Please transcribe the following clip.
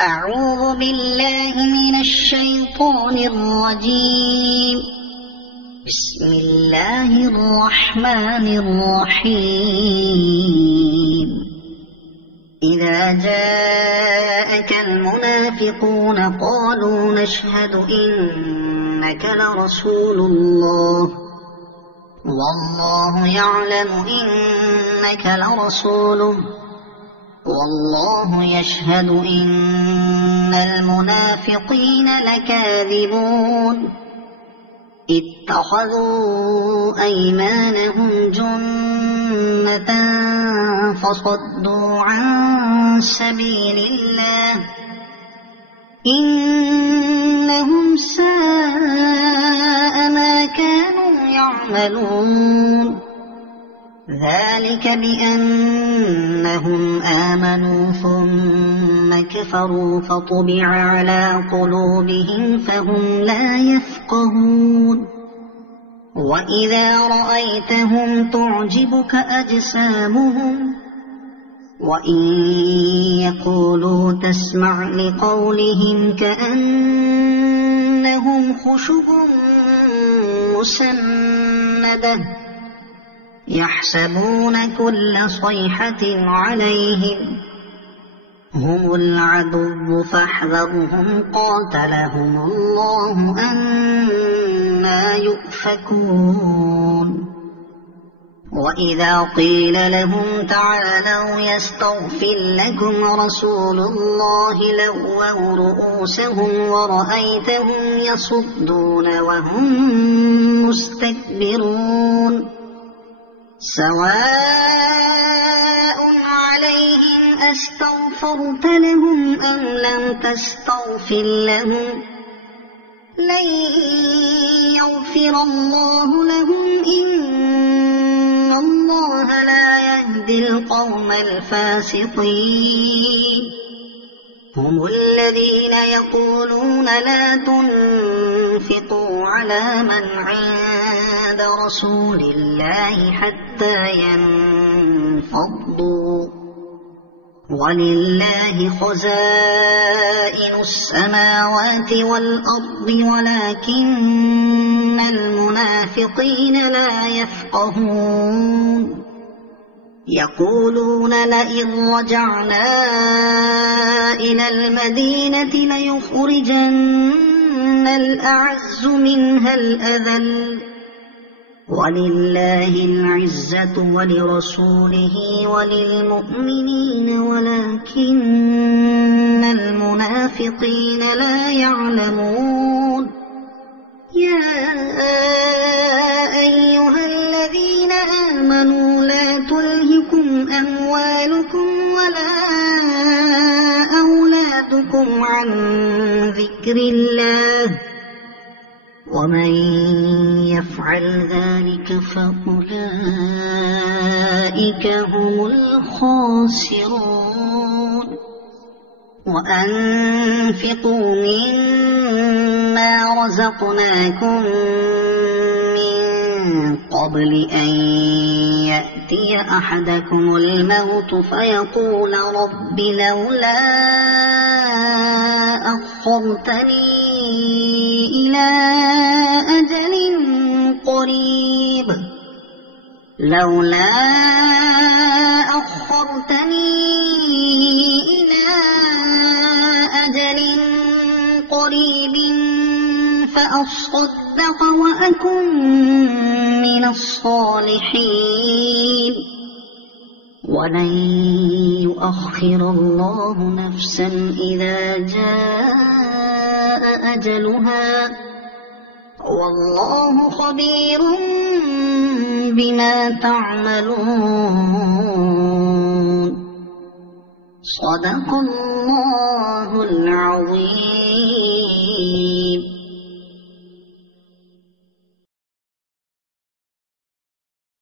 أعوذ بالله من الشيطان الرجيم. بسم الله الرحمن الرحيم. إذا جاءك المنافقون قالوا نشهد إنك لرسول الله والله يعلم إنك لرسوله والله يشهد إن المنافقين لكاذبون. اتخذوا أيمانهم جنة فصدوا عن سبيل الله إنهم ساء ما كانوا يعملون. ذلك بأنهم آمنوا ثم كفروا فطبع على قلوبهم فهم لا يفقهون. وإذا رأيتهم تعجبك أجسامهم وإن يقولوا تسمع لقولهم كأنهم خشب مسندة يحسبون كل صيحة عليهم هم العدو فاحذرهم قاتلهم الله أنى يؤفكون. وإذا قيل لهم تعالوا يستغفر لكم رسول الله لووا رؤوسهم ورأيتهم يصدون وهم مستكبرون. سواء عليهم أستغفرت لهم أم لم تستغفر لهم لن يغفر الله لهم إن الله لا يهدي القوم الفاسقين. هم الذين يقولون لا تنفقوا على من عند رسول الله حتى ينفضوا ولله خزائن السماوات والأرض ولكن المنافقين لا يفقهون. يقولون لئن رجعنا إلى المدينة ليخرجن الأعز منها الأذل ولله العزة ولرسوله وللمؤمنين ولكن المنافقين لا يعلمون. يا أيها الذين آمنوا لا تلهكم أموالكم ولا أولادكم عن ذكر الله ومن يفعل ذلك فأولئك هم الخاسرون. وأنفقوا مما رزقناكم من قبل أن يأتي أحدكم الموت فيقول رب لولا أخرتني إلى أجل قريب فأصدق وأكن من الصالحين. ولن يؤخر الله نفسا إذا جاء أجلها والله خبير بما تعملون. صدق الله العظيم.